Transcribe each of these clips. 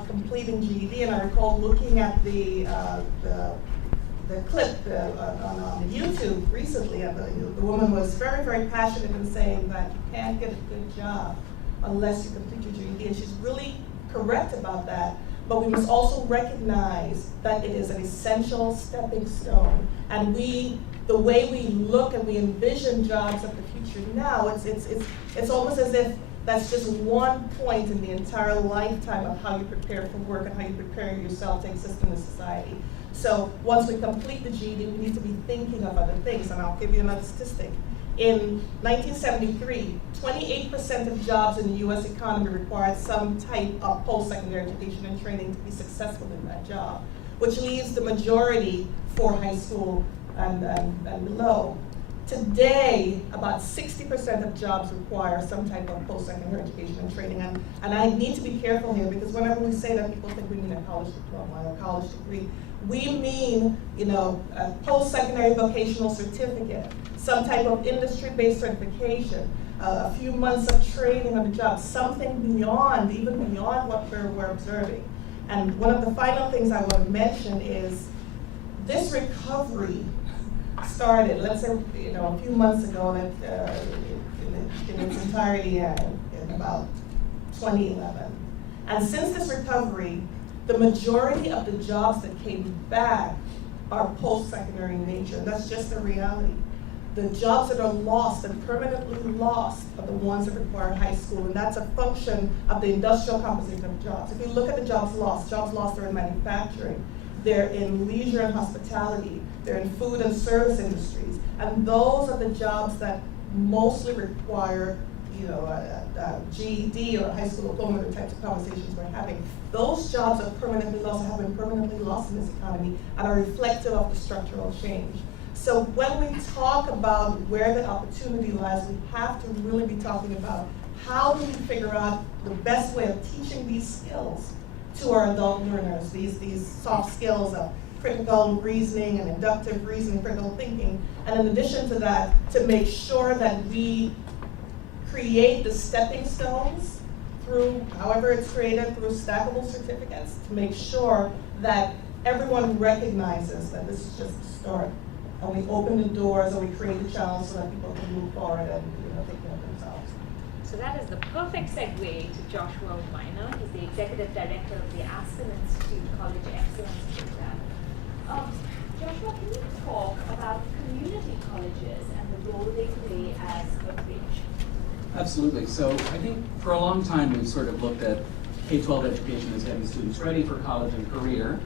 completing GED, and I recall looking at the clip on YouTube recently. The woman was very, very passionate in saying that you can't get a good job unless you complete your GED, and she's really correct about that. But we must also recognize that it is an essential stepping stone, and the way we look and we envision jobs of the future now, it's almost as if that's just one point in the entire lifetime of how you prepare for work and how you prepare yourself to exist in the society. So once we complete the GED, we need to be thinking of other things, and I'll give you another statistic. In 1973, 28% of jobs in the US economy required some type of post-secondary education and training to be successful in that job, which leaves the majority for high school and below. Today, about 60% of jobs require some type of post-secondary education and training. And I need to be careful here, because whenever we say that, people think we mean a college diploma or a college degree. We mean, a post-secondary vocational certificate, some type of industry-based certification, a few months of training on the job, something beyond, even beyond what we're observing. And one of the final things I want to mention is this recovery started, let's say, a few months ago, in its entirety in about 2011. And since this recovery, the majority of the jobs that came back are post-secondary in nature. That's just the reality. The jobs that are lost and permanently lost are the ones that require high school, and that's a function of the industrial composition of jobs. If you look at the jobs lost are in manufacturing, they're in leisure and hospitality, they're in food and service industries, and those are the jobs that mostly require a GED or a high school diploma, the types of conversations we're having. Those jobs are permanently lost, have been permanently lost in this economy, and are reflective of the structural change. So when we talk about where the opportunity lies, we have to really be talking about how do we figure out the best way of teaching these skills to our adult learners, these soft skills of critical reasoning and inductive reasoning, critical thinking, and in addition to that, to make sure that we create the stepping stones through, however it's created, through stackable certificates, to make sure that everyone recognizes that this is just the start. And we open the doors and we create the channels so that people can move forward and take care of themselves. So that is the perfect segue to Joshua Weiner. He's the Executive Director of the Aspen Institute College Excellence Program. Joshua, can you talk about community colleges and the role they play as a bridge? Absolutely. So I think for a long time we've sort of looked at K-12 education as getting students ready for college and career.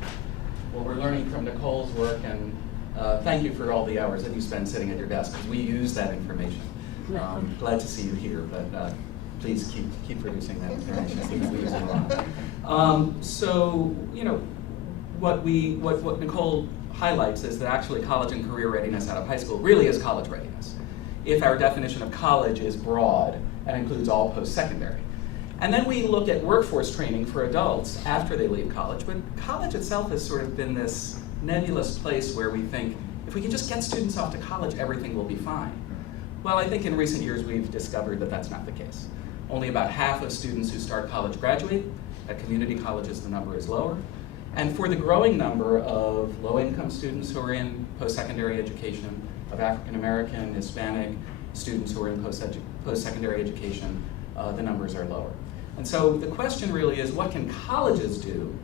Well, we're learning from Nicole's work, and thank you for all the hours that you spend sitting at your desk, because we use that information. Glad to see you here, but please keep producing that information, because we use it a lot. So, what Nicole highlights is that actually college and career readiness out of high school really is college readiness, if our definition of college is broad and includes all post-secondary. And then we look at workforce training for adults after they leave college, but college itself has sort of been this nebulous place where we think if we can just get students off to college, everything will be fine. Well, I think in recent years we've discovered that that's not the case. Only about half of students who start college graduate. At community colleges, the number is lower. And for the growing number of low-income students who are in post-secondary education, of African American, Hispanic students who are in post-secondary education, the numbers are lower. And so the question really is, what can colleges do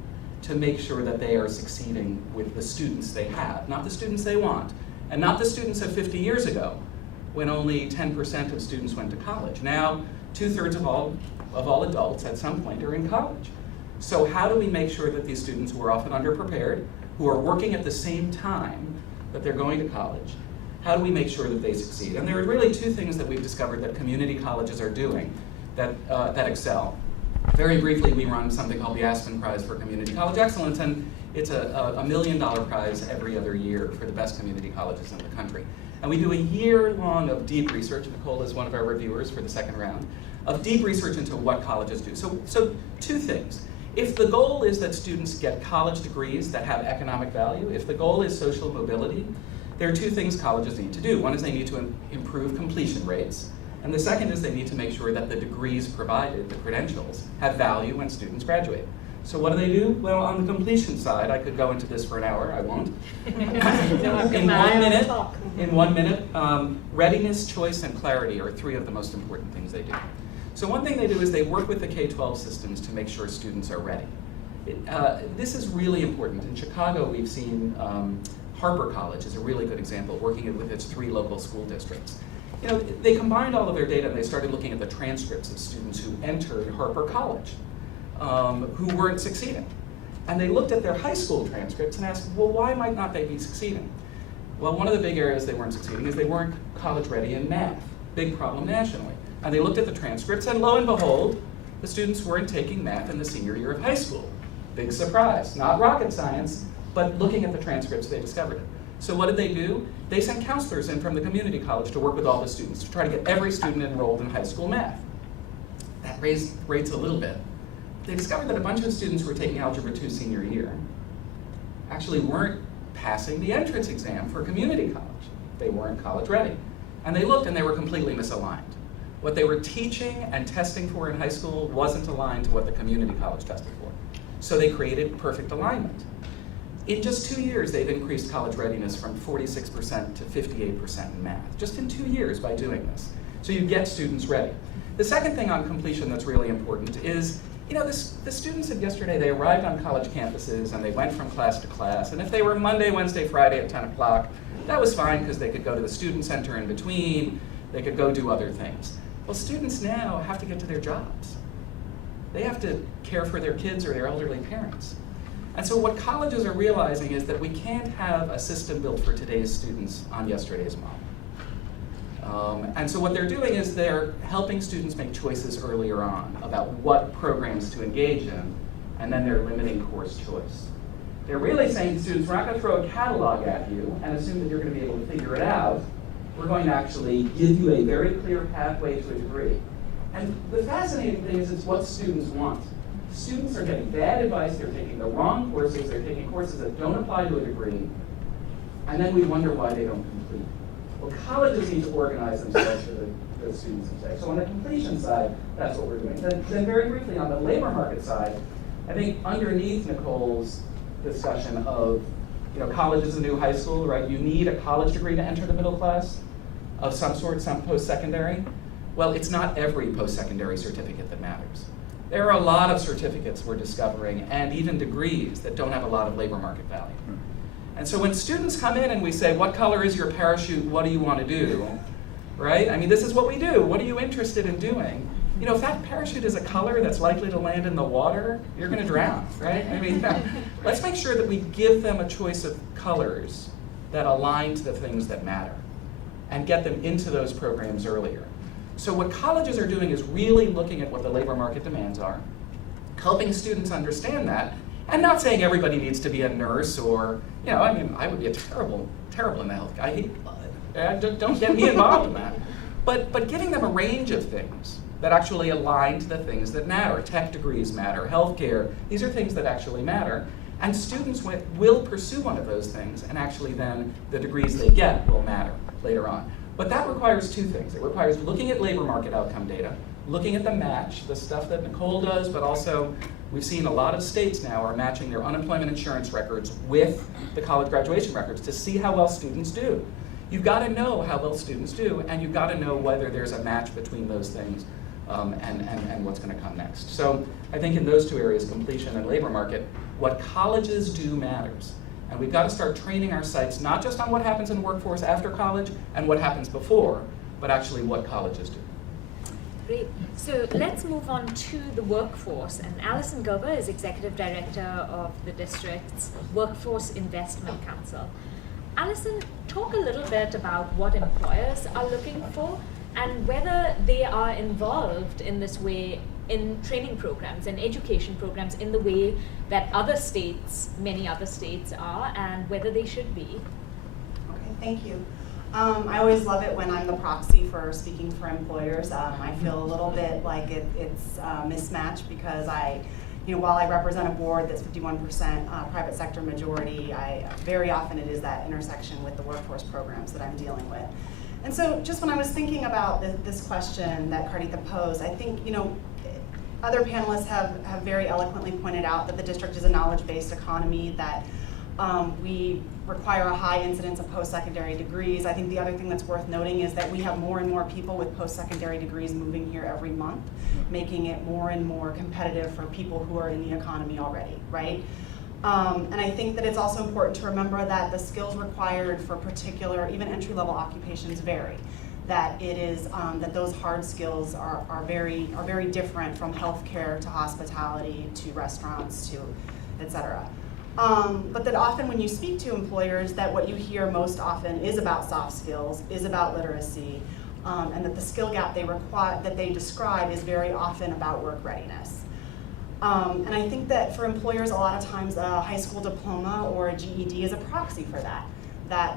to make sure that they are succeeding with the students they have, not the students they want, and not the students of 50 years ago, when only 10% of students went to college. Now, 2/3 of all adults at some point are in college. So how do we make sure that these students who are often underprepared, who are working at the same time that they're going to college, how do we make sure that they succeed? And there are really two things that we've discovered that community colleges are doing that excel. Very briefly, we run something called the Aspen Prize for Community College Excellence, and it's a $1 million prize every other year for the best community colleges in the country. And we do a year-long of deep research. Nicole is one of our reviewers for the second round, of deep research into what colleges do. So two things. If the goal is that students get college degrees that have economic value, if the goal is social mobility, there are two things colleges need to do. One is they need to improve completion rates, and the second is they need to make sure that the degrees provided, the credentials, have value when students graduate. So what do? Well, on the completion side, I could go into this for an hour, I won't. In 1 minute, readiness, choice, and clarity are 3 of the most important things they do. So one thing they do is they work with the K-12 systems to make sure students are ready. This is really important. In Chicago, we've seen Harper College is a really good example, working with its 3 local school districts. You know, they combined all of their data and they started looking at the transcripts of students who entered Harper College, who weren't succeeding. And they looked at their high school transcripts and asked, well, why might not they be succeeding? Well, one of the big areas they weren't succeeding is they weren't college ready in math, big problem nationally. And they looked at the transcripts and lo and behold, the students weren't taking math in the senior year of high school. Big surprise, not rocket science, but looking at the transcripts, they discovered it. So what did they do? They sent counselors in from the community college to work with all the students to try to get every student enrolled in high school math. That raised rates a little bit. They discovered that a bunch of students who were taking Algebra 2 senior year actually weren't passing the entrance exam for community college. They weren't college ready. And they looked and they were completely misaligned. What they were teaching and testing for in high school wasn't aligned to what the community college tested for. So they created perfect alignment. In just 2 years, they've increased college readiness from 46% to 58% in math, just in 2 years by doing this. So you get students ready. The second thing on completion that's really important is, you know, the students said yesterday they arrived on college campuses and they went from class to class, and if they were Monday, Wednesday, Friday at 10 o'clock, that was fine because they could go to the student center in between, they could go do other things. Well, students now have to get to their jobs. They have to care for their kids or their elderly parents. And so what colleges are realizing is that we can't have a system built for today's students on yesterday's model. And so what they're doing is they're helping students make choices earlier on about what programs to engage in, and then they're limiting course choice. They're really saying to students, we're not going to throw a catalog at you and assume that you're going to be able to figure it out. We're going to actually give you a very clear pathway to a degree. And the fascinating thing is it's what students want. Students are getting bad advice, they're taking the wrong courses, they're taking courses that don't apply to a degree, and then we wonder why they don't complete. Well, colleges need to organize themselves for the students today. So on the completion side, that's what we're doing. Then very briefly on the labor market side, I think underneath Nicole's discussion of, you know, college is the new high school, right? You need a college degree to enter the middle class of some sort, some post-secondary. Well, it's not every post-secondary certificate that matters. There are a lot of certificates we're discovering, and even degrees that don't have a lot of labor market value. And so when students come in and we say, what color is your parachute, what do you want to do, right? I mean, this is what we do. What are you interested in doing? You know, if that parachute is a color that's likely to land in the water, you're going to drown, right? I mean, let's make sure that we give them a choice of colors that align to the things that matter and get them into those programs earlier. So what colleges are doing is really looking at what the labor market demands are, helping students understand that, and not saying everybody needs to be a nurse or, you know, I mean, I would be a terrible in the health. I hate blood. Don't get me involved in that. But giving them a range of things that actually align to the things that matter. Tech degrees matter, healthcare, these are things that actually matter. And students will pursue one of those things, and actually then the degrees they get will matter later on. But that requires 2 things. It requires looking at labor market outcome data, looking at the match, the stuff that Nicole does, but also we've seen a lot of states now are matching their unemployment insurance records with the college graduation records to see how well students do. You've got to know how well students do, and you've got to know whether there's a match between those things and what's going to come next. So I think in those 2 areas, completion and labor market, what colleges do matters. And we've got to start training our sites not just on what happens in the workforce after college and what happens before, but actually what colleges do. Great. So let's move on to the workforce. And Alison Gerber is Executive Director of the district's Workforce Investment Council. Alison, talk a little bit about what employers are looking for and whether they are involved in this way in training programs and education programs in the way that many other states are, and whether they should be. Okay, thank you. I always love it when I'm the proxy for speaking for employers. I feel a little bit like it's a mismatch because while I represent a board that's 51% private sector majority, very often it is that intersection with the workforce programs that I'm dealing with. And so just when I was thinking about this question that Cardita posed, I think, other panelists have very eloquently pointed out that the district is a knowledge-based economy, that we require a high incidence of post-secondary degrees. I think the other thing that's worth noting is that we have more and more people with post-secondary degrees moving here every month, making it more and more competitive for people who are in the economy already, right? And I think that it's also important to remember that the skills required for particular, even entry-level occupations vary. That it is, that those hard skills are very different, from healthcare to hospitality to restaurants to et cetera. But that often when you speak to employers, that what you hear most often is about soft skills, is about literacy, and that the skill gap that they describe is very often about work readiness. And I think that for employers, a lot of times a high school diploma or a GED is a proxy for that. That,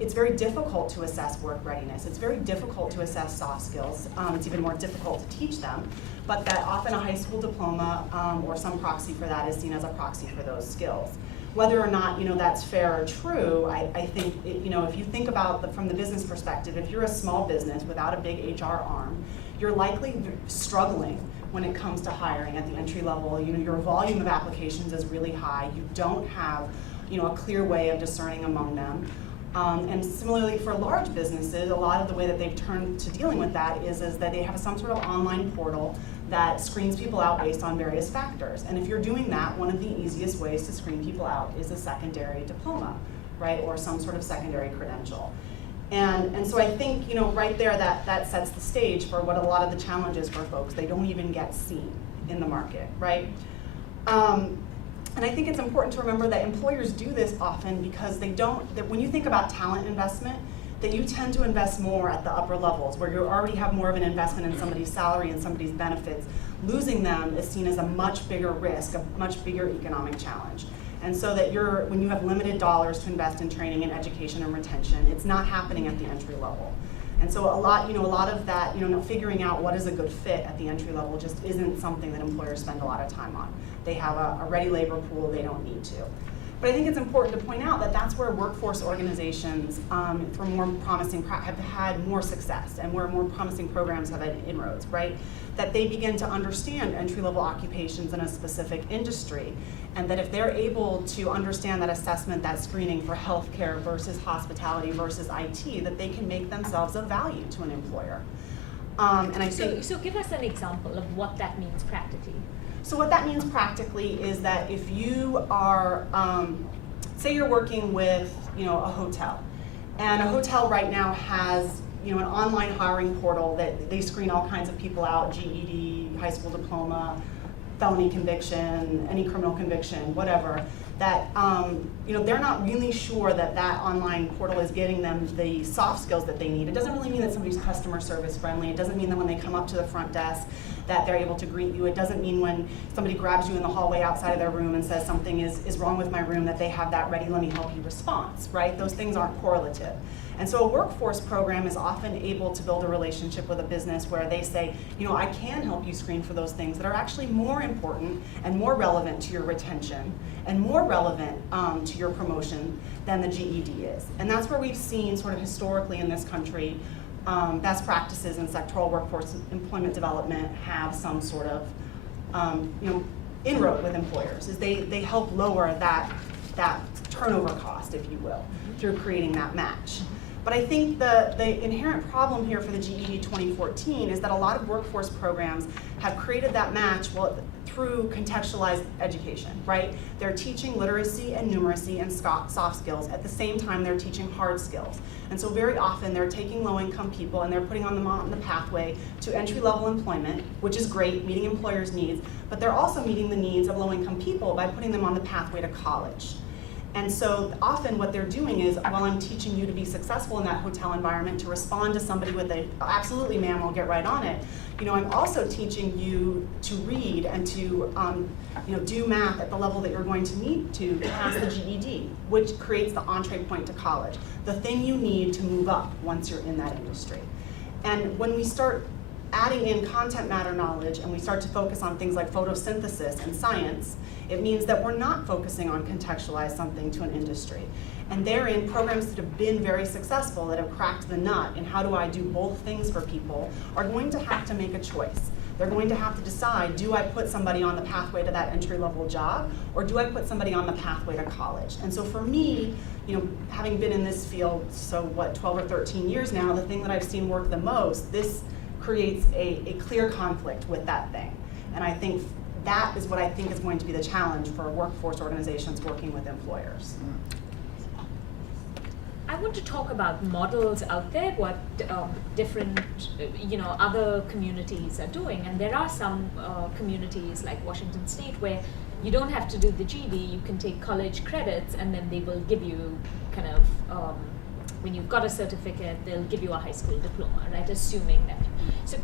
it's very difficult to assess work readiness. It's very difficult to assess soft skills. It's even more difficult to teach them. But that often a high school diploma or some proxy for that is seen as a proxy for those skills. Whether or not that's fair or true, I think if you think about from the business perspective, if you're a small business without a big HR arm, you're likely struggling when it comes to hiring at the entry level. Your volume of applications is really high. You don't have a clear way of discerning among them. And similarly for large businesses, a lot of the way that they've turned to dealing with that is that they have some sort of online portal that screens people out based on various factors. And if you're doing that, one of the easiest ways to screen people out is a secondary diploma, right? Or some sort of secondary credential. And so I think, right there that sets the stage for what a lot of the challenges for folks. They don't even get seen in the market, right? And I think it's important to remember that employers do this often because that when you think about talent investment, that you tend to invest more at the upper levels where you already have more of an investment in somebody's salary and somebody's benefits. Losing them is seen as a much bigger risk, a much bigger economic challenge. And so that when you have limited dollars to invest in training and education and retention, it's not happening at the entry level. And so a lot of that, figuring out what is a good fit at the entry level just isn't something that employers spend a lot of time on. They have a ready labor pool, they don't need to. But I think it's important to point out that that's where workforce organizations for more promising have had more success, and where more promising programs have had inroads, right? That they begin to understand entry-level occupations in a specific industry, and that if they're able to understand that assessment, that screening for healthcare versus hospitality versus IT, that they can make themselves of value to an employer. And I think So give us an example of what that means practically. So what that means practically is that if you are, say you're working with, a hotel, and a hotel right now has, an online hiring portal that they screen all kinds of people out, GED, high school diploma, felony conviction, any criminal conviction, whatever, that, they're not really sure that that online portal is getting them the soft skills that they need. It doesn't really mean that somebody's customer service friendly. It doesn't mean that when they come up to the front desk that they're able to greet you. It doesn't mean when somebody grabs you in the hallway outside of their room and says something is wrong with my room that they have that ready, let me help you response, right? Those things aren't correlative. And so a workforce program is often able to build a relationship with a business where they say, I can help you screen for those things that are actually more important and more relevant to your retention and more relevant to your promotion than the GED is. And that's where we've seen sort of historically in this country best practices in sectoral workforce employment development have some sort of inroad with employers, is they help lower that turnover cost, if you will, through creating that match. But I think the inherent problem here for the GED 2014 is that a lot of workforce programs have created that match through contextualized education, right? They're teaching literacy and numeracy and soft skills. At the same time, they're teaching hard skills. And so very often they're taking low-income people and they're putting them on the pathway to entry-level employment, which is great, meeting employers' needs, but they're also meeting the needs of low-income people by putting them on the pathway to college. And so often what they're doing is, while I'm teaching you to be successful in that hotel environment, to respond to somebody with absolutely ma'am, I'll get right on it, I'm also teaching you to read and to do math at the level that you're going to need to pass the GED, which creates the entree point to college, the thing you need to move up once you're in that industry. And when we start adding in content matter knowledge and we start to focus on things like photosynthesis and science, it means that we're not focusing on contextualize something to an industry. And therein, programs that have been very successful, that have cracked the nut in how do I do both things for people, are going to have to make a choice. They're going to have to decide, do I put somebody on the pathway to that entry-level job, or do I put somebody on the pathway to college? And so for me, having been in this field, 12 or 13 years now, the thing that I've seen work the most, this creates a clear conflict with that thing. And I think that is what I think is going to be the challenge for workforce organizations working with employers. I want to talk about models out there, what different, other communities are doing. And there are some communities like Washington State where you don't have to do the GED, you can take college credits, and then they will give you when you've got a certificate, they'll give you a high school diploma, right? Assuming that. So